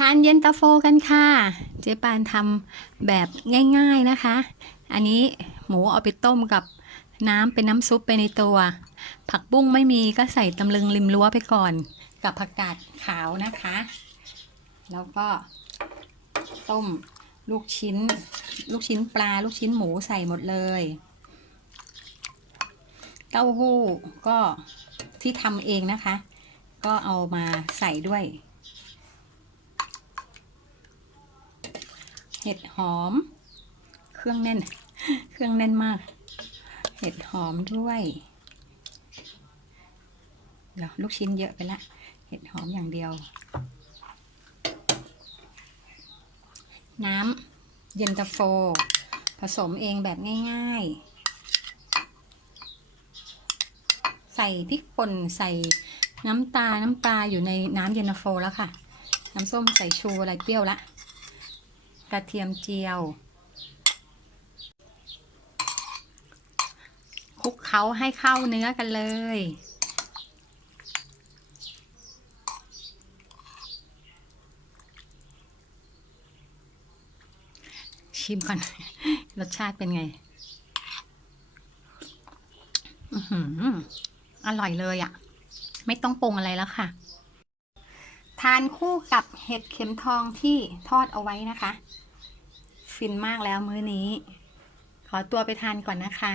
ทานเย็นตาโฟกันค่ะ เจ๊ปานทำแบบง่ายๆนะคะ อันนี้หมูเอาไปต้มกับน้ำเป็นน้ำซุปไปในตัว ผักบุ้งไม่มีก็ใส่ตำลึงริมรั้วไปก่อน กับผักกาดขาวนะคะ แล้วก็ต้มลูกชิ้น ลูกชิ้นปลาลูกชิ้นหมูใส่หมดเลย เต้าหู้ก็ที่ทำเองนะคะ ก็เอามาใส่ด้วย เห็ดหอม เครื่องแน่น เครื่องแน่นมาก เห็ดหอมด้วยเดี๋ยวลูกชิ้นเยอะไปละ เห็ดหอมอย่างเดียว น้ำเย็นตาโฟ ผสมเองแบบง่าย ๆ ใส่พริกป่นใส่น้ำตา น้ำปลาอยู่ในน้ำเย็นตาโฟแล้วค่ะ น้ำส้มใส่ชูอะไรเปรี้ยวละ กระเทียมเจียวคลุกเคล้าให้เข้าเนื้อกันเลย ชิมก่อน รสชาติเป็นไงออร่อยเลยอะ่ะ ไม่ต้องปรุงอะไรแล้วค่ะานคู่กับเห็ดเข็มทองที่ทอดเอาไว้นะคะ ฟินมากแล้วมื้อนี้ ขอตัวไปทานก่อนนะคะ